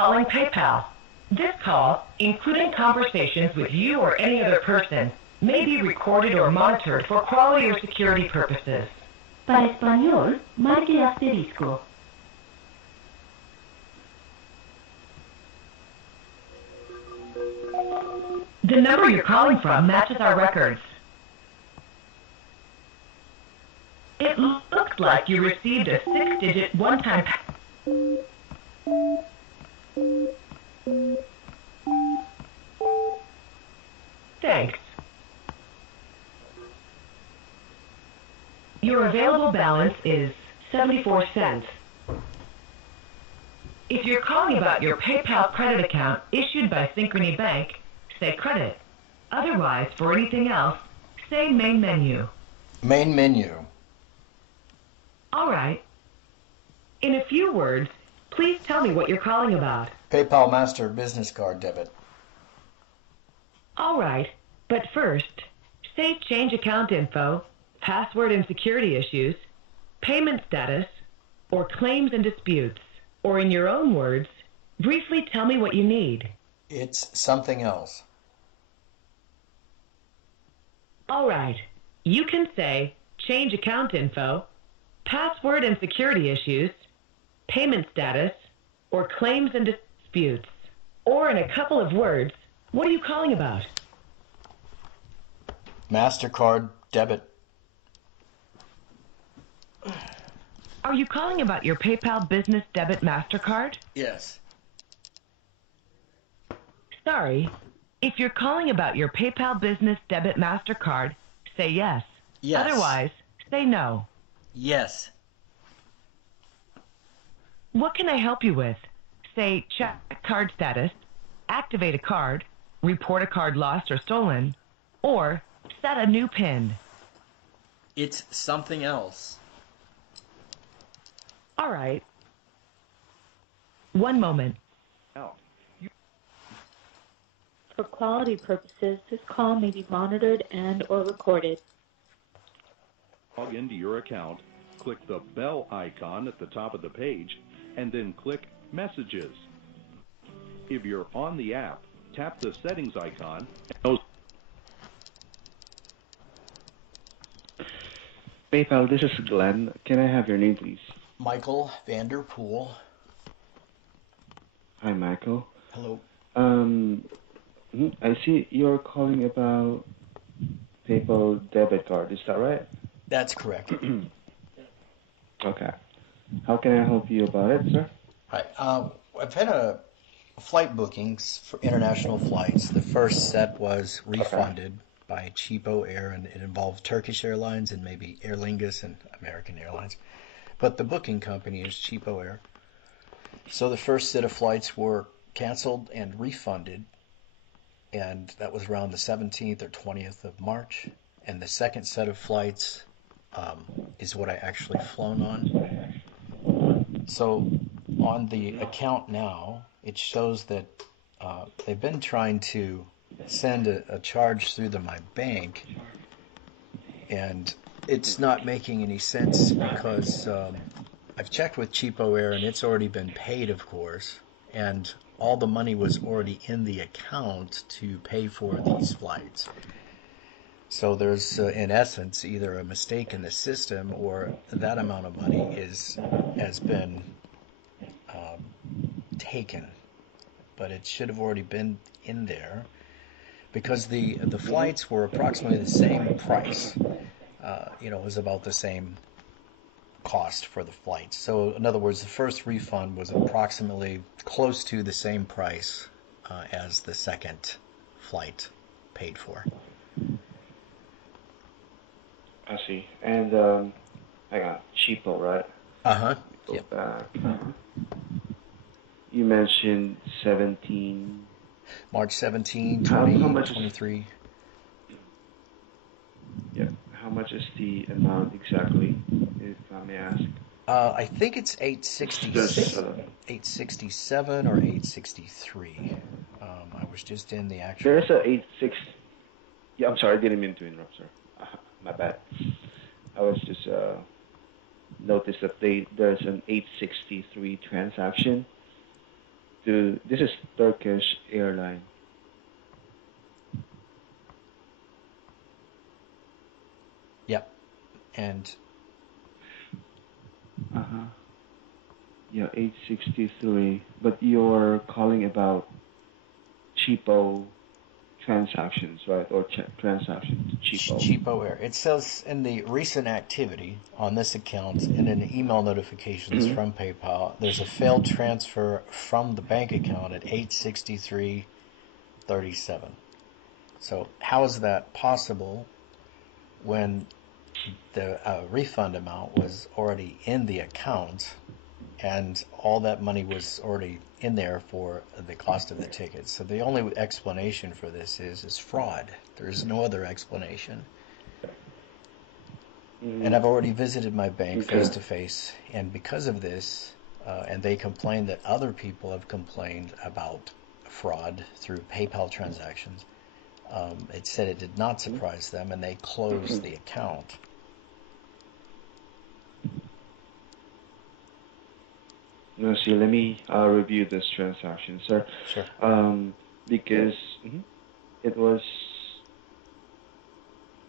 calling PayPal. This call, including conversations with you or any other person, may be recorded or monitored for quality or security purposes. Para español, marque asterisco. The number you're calling from matches our records. It looks like you received a 6-digit one-time. Thanks. Your available balance is 74 cents. If you're calling about your PayPal credit account issued by Synchrony Bank, say credit. Otherwise, for anything else, say main menu. Main menu. All right. In a few words, please tell me what you're calling about. PayPal Master Business Card Debit. All right, but first, say change account info, password and security issues, payment status, or claims and disputes. Or in your own words, briefly tell me what you need. It's something else. All right, you can say change account info, password and security issues, payment status, or claims and disputes. Or in a couple of words, what are you calling about? MasterCard debit. Are you calling about your PayPal Business Debit MasterCard? Yes. Sorry. If you're calling about your PayPal Business Debit MasterCard, say yes. Yes. Otherwise, say no. Yes. What can I help you with? Say check card status, activate a card, report a card lost or stolen, or set a new PIN. It's something else. All right. One moment. For quality purposes, this call may be monitored and or recorded. Log into your account, click the bell icon at the top of the page, and then click Messages. If you're on the app, tap the settings icon. PayPal, this is Glenn. Can I have your name, please? Michael Vanderpool. Hi, Michael. Hello. I see you're calling about PayPal debit card. Is that right? That's correct. Okay. How can I help you about it, sir? Hi. I've had a flight bookings for international flights. The first set was refunded by Cheapo Air, and it involved Turkish Airlines and maybe Aer Lingus and American Airlines. But the booking company is Cheapo Air. So the first set of flights were canceled and refunded, and that was around the 17th or 20th of March. And the second set of flights is what I actually flown on. So on the account now, it shows that they've been trying to send a charge through to my bank, and it's not making any sense because I've checked with Cheapo Air and it's already been paid, of course, and all the money was already in the account to pay for these flights. So there's, in essence, either a mistake in the system or that amount of money has been taken. But it should have already been in there because the flights were approximately the same price. It was about the same cost for the flights. So in other words, the first refund was approximately close to the same price as the second flight paid for. I see. And hang on, Cheapo, right? Uh-huh. Go Yep. back. You mentioned 17. March 17, How 20, much 23. Yeah. How much is the amount exactly, if I may ask? I think it's 866, Just, 867 or 863. I was just in the actual. There's a 86. Yeah, I'm sorry, I didn't mean to interrupt, sir. My bad. I was just noticed that there's an 863 transaction. to, this is Turkish airline. Yep. And Uh-huh. Yeah, 863. But you're calling about cheapo transactions, right? Or transactions to cheapo. cheapo air. It says in the recent activity on this account and in the email notifications from PayPal, there's a failed transfer from the bank account at 863.37. So how is that possible when the refund amount was already in the account and all that money was already in there for the cost of the ticket? So the only explanation for this is fraud. There's no other explanation. And I've already visited my bank face to face, and because of this, and they complained that other people have complained about fraud through PayPal transactions. It said it did not surprise them, and they closed the account. No, see, let me review this transaction, sir. Sure. Because it was,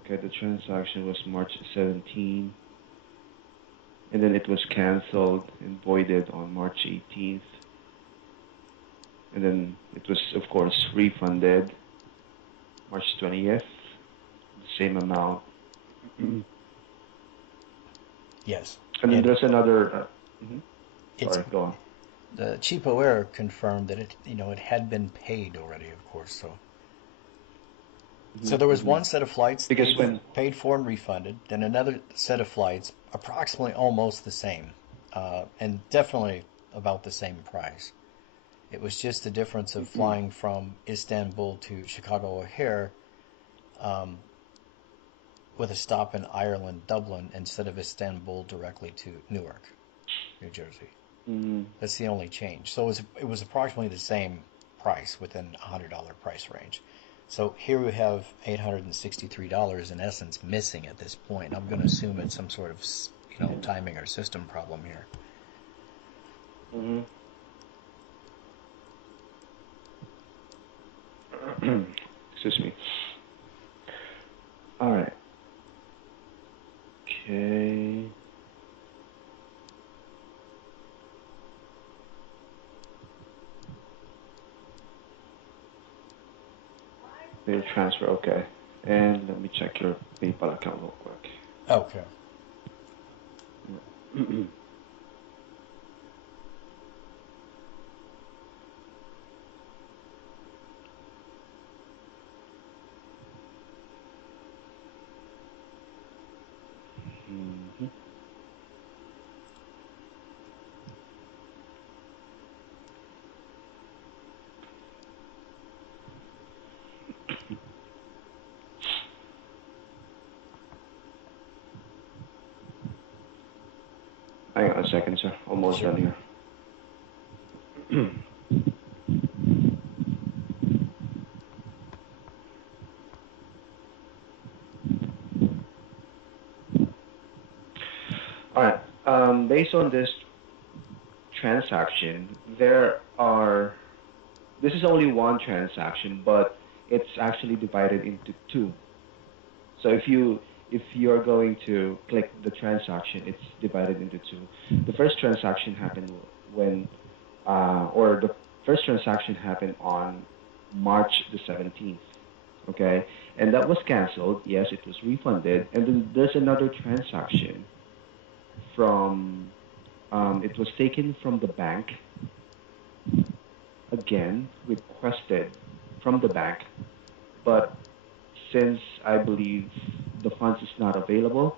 okay, the transaction was March 17, and then it was canceled and voided on March 18th. And then it was, of course, refunded March 20th, the same amount. Yes. And then there's another. Sorry, go on. The cheapo air confirmed that it had been paid already, of course. So there was one set of flights because paid for and refunded, then another set of flights approximately almost the same, and definitely about the same price. It was just the difference of flying from Istanbul to Chicago O'Hare with a stop in Ireland, Dublin, instead of Istanbul directly to Newark, New Jersey. That's the only change. So it was approximately the same price within a $100 price range. So here we have $863 in essence missing at this point. I'm going to assume it's some sort of timing or system problem here. Excuse me. All right. Okay. Pay transfer, okay. And let me check your PayPal account real quick. Okay. Hang on a second, sir. Almost done here. All right. Based on this transaction, this is only one transaction, but it's actually divided into two. So if you're going to click the transaction, it's divided into two. The first transaction happened the first transaction happened on March the 17th, okay? And that was canceled. Yes, it was refunded. And then there's another transaction it was taken from the bank, again, requested from the bank, but since I believe the funds is not available,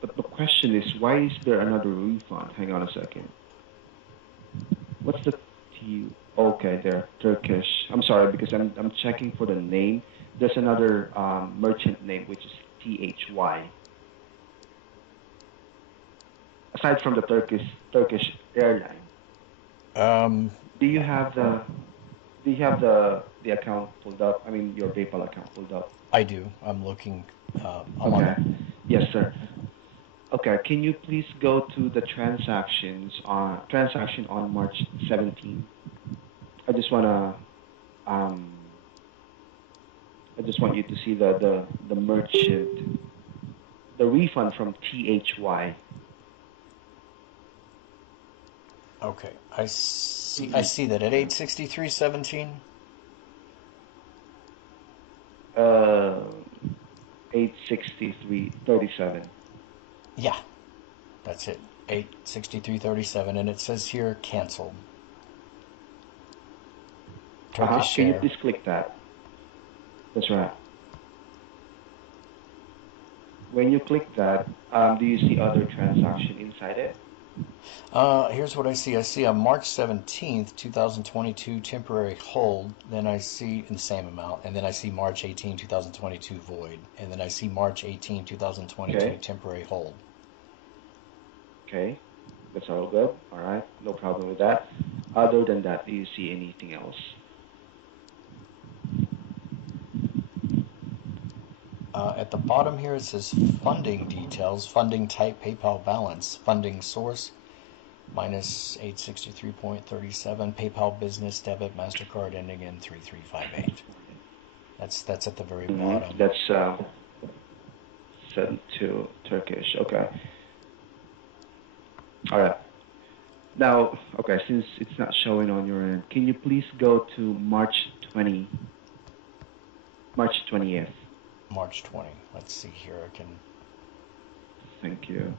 but the question is, why is there another refund? Hang on a second. What's the T? Okay, there, Turkish. I'm sorry because I'm checking for the name. There's another merchant name which is THY. Aside from the Turkish airline. Do you have the account pulled up? I mean, your PayPal account pulled up. I do. I'm looking. Okay. Yes, sir. Okay, can you please go to the transaction on March 17? I just wanna um, I just want you to see the merchant, the refund from THY. Okay, I see that at 863.17. Uh, 863.37. Yeah, that's it. 863.37, and it says here canceled. Turkish Can you share. please click that? That's right. When you click that, do you see other transaction inside it? Here's what I see. I see a March 17th, 2022 temporary hold. Then I see in the same amount. And then I see March 18, 2022 void. And then I see March 18, 2022 Okay. temporary hold. Okay. That's all good. All right. No problem with that. Other than that, do you see anything else? At the bottom here it says funding details, funding type PayPal balance, funding source minus 863.37, PayPal business debit MasterCard ending in 3358. That's at the very bottom. That's sent to Turkish. Okay. All right. Now, okay, since it's not showing on your end, can you please go to March 20th? March 20. Let's see here. I can. Thank you.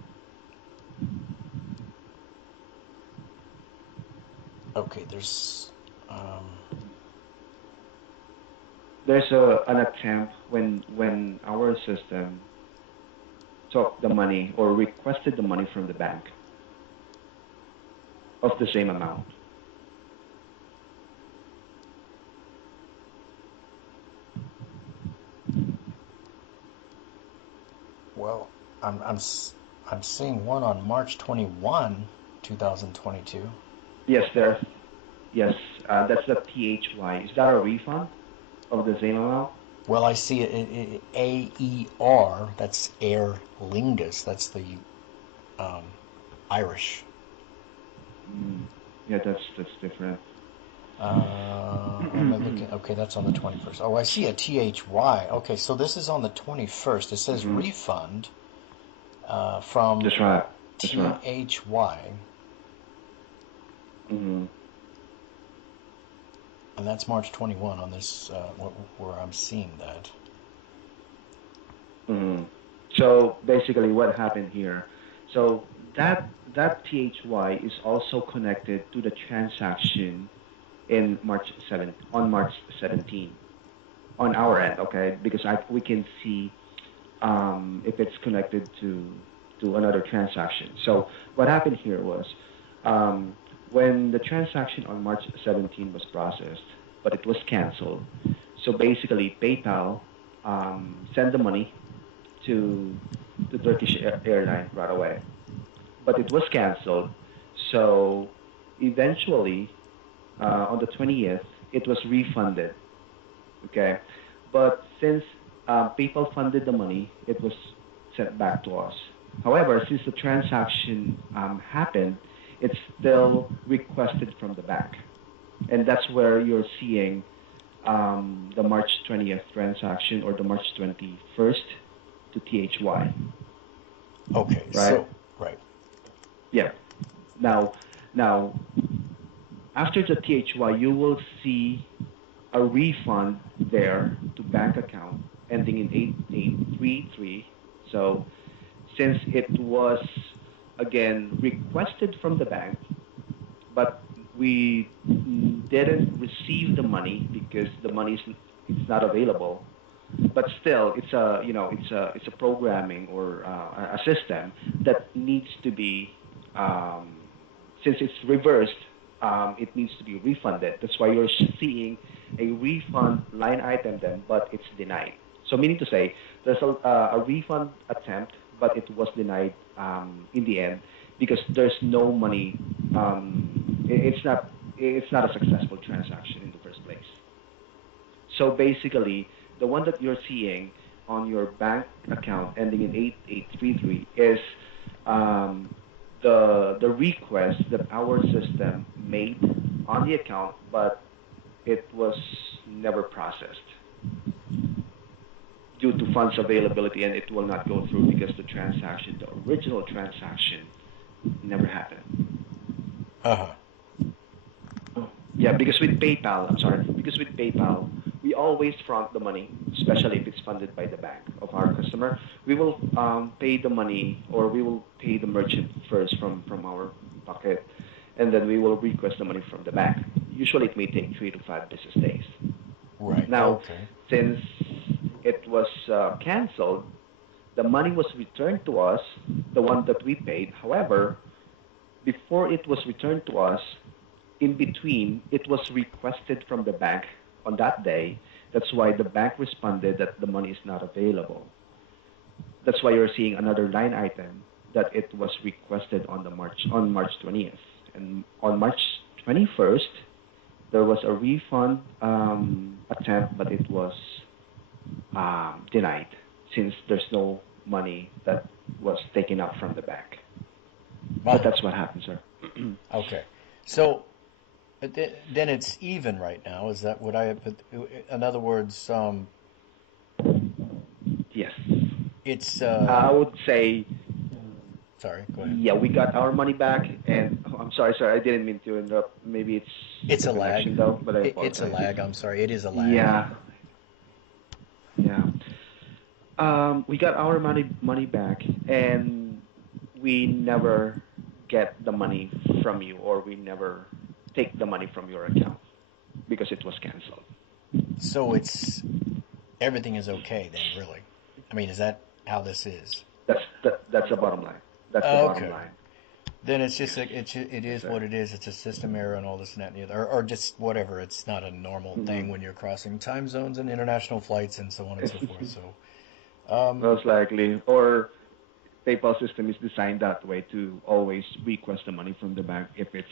Okay, there's. There's an attempt when our system took the money or requested the money from the bank of the same amount. Well, I'm seeing one on March 21, 2022. Yes, yes, that's the PHY. Is that a refund of the same amount? Well, I see it AER. That's Aer Lingus. That's the Irish. Yeah, that's different. Am I looking? Okay, that's on the 21st. Oh, I see a THY. Okay, so this is on the 21st. It says refund from That's right. THY. And that's March 21 on this, where I'm seeing that. So basically what happened here, so that THY is also connected to the transaction in on March 17 on our end, okay? Because we can see if it's connected to another transaction. So what happened here was when the transaction on March 17 was processed, but it was canceled. So basically PayPal sent the money to the Turkish airline right away, but it was canceled. So eventually, on the 20th, it was refunded. Okay, but since PayPal funded the money, it was sent back to us. However, since the transaction happened, it's still requested from the bank, and that's where you're seeing the March 20th transaction or the March 21st to THY. Okay, right? so right. Yeah. Now, after the THY, you will see a refund there to bank account ending in 8833. So, since it was again requested from the bank, but we didn't receive the money because the money it's not available. But still, it's a programming or a system that needs to be since it's reversed, it needs to be refunded. That's why you're seeing a refund line item then, but it's denied. So meaning to say, there's a refund attempt, but it was denied in the end because there's no money. It's not a successful transaction in the first place. So basically, the one that you're seeing on your bank account ending in 8833 is the request that our system made on the account, but it was never processed due to funds availability, and it will not go through because the original transaction, never happened. Uh-huh. Yeah, because with PayPal, we always front the money, especially if it's funded by the bank of our customer. We will pay the money, or we will pay the merchant first from our pocket, and then we will request the money from the bank. Usually it may take 3 to 5 business days. Right. Now, Okay. since it was canceled, the money was returned to us, the one that we paid. However, before it was returned to us, in between, it was requested from the bank on that day. That's why the bank responded that the money is not available. That's why you're seeing another line item that it was requested on March 20th. And on March 21st, there was a refund attempt, but it was denied since there's no money that was taken out from the bank. But that's what happened, sir. Okay. So then it's even right now. Is that what I? In other words, Yes. it's. I would say, Sorry. Go ahead. yeah, we got our money back, and I'm sorry, sir, I didn't mean to interrupt. Maybe it's It's a the connection lag. though, but I It's a apologize. lag. I'm sorry. It is a lag. Yeah, yeah. We got our money back, and we never get the money from you, or we never take the money from your account because it was canceled. So everything is okay then, really. I mean, is that how this is? That's the bottom line. That's the bottom Okay. line. Then it's just it Yes, is sir. what it is. It's a system error and all this and that and the other, or just whatever. It's not a normal Hmm. thing when you're crossing time zones and international flights and so on and so forth. So, Most likely, or PayPal system is designed that way to always request the money from the bank if it's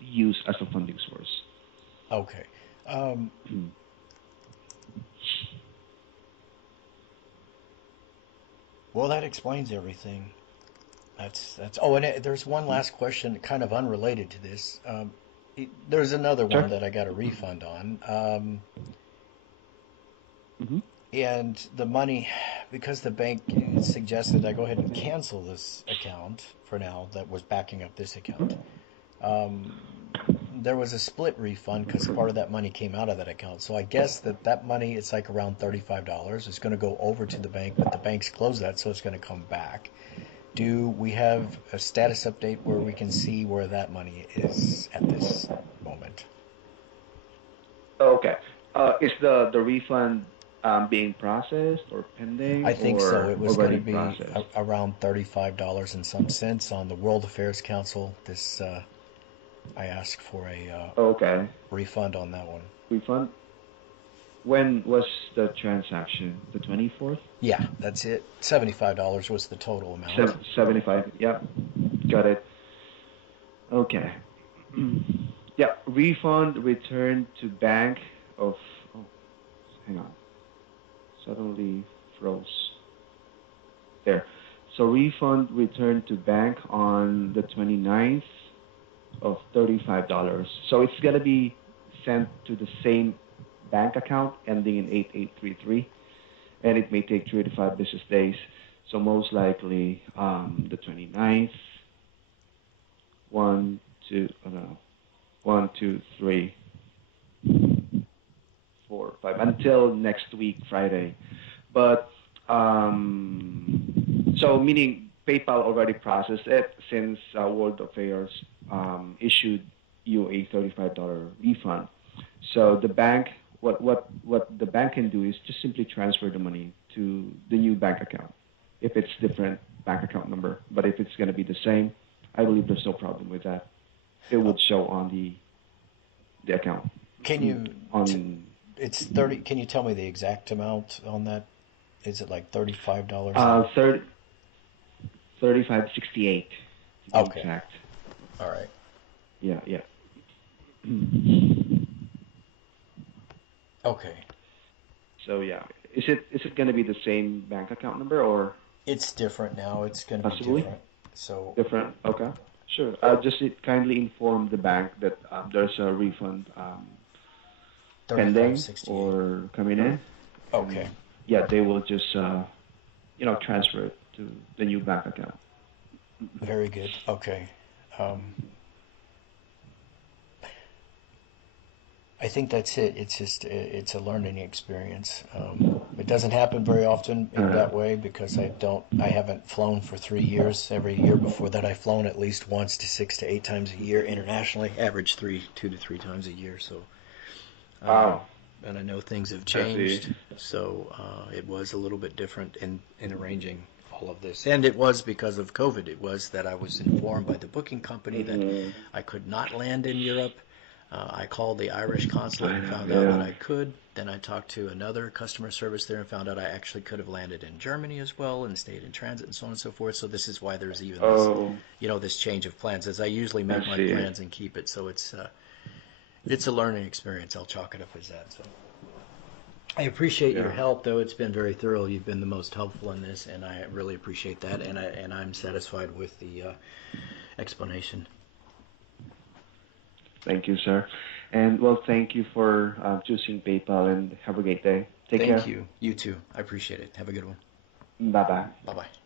used as a funding source. okay. Um, well, that explains everything. That's. Oh, and there's one last question, kind of unrelated to this. There's another one Sure. that I got a refund on. Hmm. And the money, because the bank suggested I go ahead and cancel this account for now that was backing up this account. Um, there was a split refund because part of that money came out of that account. So I guess that money, it's like around $35. It's going to go over to the bank, but the bank's closed that, so it's going to come back. Do we have a status update where we can see where that money is at this moment? Okay. Is the refund being processed or pending I think so. or It was going to already be processed? around $35 and some cents on the World Affairs Council. I asked for a Okay. refund on that one. Refund. When was the transaction? The 24th? Yeah, that's it. $75 was the total amount. 75. Yeah. Got it. Okay. Yeah. Refund returned to bank of. Oh, hang on. Suddenly froze. There. So refund returned to bank on the 29th of $35. So it's gonna be sent to the same bank account ending in 8833, and it may take 3 to 5 business days. So most likely the 29th, 1, 2, no, 1, 2, 3, 4, 5 until next week Friday. But so meaning PayPal already processed it since World Affairs issued you a $35 refund. So the bank, what the bank can do is just simply transfer the money to the new bank account if it's different bank account number. But if it's going to be the same, I believe there's no problem with that. It would show on the account. Can you? On It's 30. Can you tell me the exact amount on that? Is it like $35? 3568 to be Okay. exact. All right. Yeah, yeah. Okay. So yeah, is it going to be the same bank account number or It's different now. It's going to be possibly? different. So Different. Okay. Sure. Just kindly inform the bank that there's a refund pending 3568. or coming in. Okay. And yeah, they will just transfer it to the new bank account. Very good. Okay. I think that's it. It's just it's a learning experience. It doesn't happen very often in that way because I haven't flown for 3 years. Every year before that, I've flown at least once to 6 to 8 times a year internationally. Average 2 to 3 times a year. So, Wow. and I know things have changed. So it was a little bit different in arranging all of this, and it was because of COVID. It was that I was informed by the booking company that I could not land in Europe. I called the Irish consulate and found out that I could. Then I talked to another customer service there and found out I actually could have landed in Germany as well and stayed in transit and so on and so forth. So this is why there's even this, this change of plans, as I usually make my plans and keep it. So it's a learning experience. I'll chalk it up as that. So I appreciate your help, though. It's been very thorough. You've been the most helpful in this, and I really appreciate that. And I'm satisfied with the explanation. Thank you, sir. And, well, thank you for choosing PayPal, and have a great day. Take care. Thank you. You too. I appreciate it. Have a good one. Bye-bye. Bye-bye.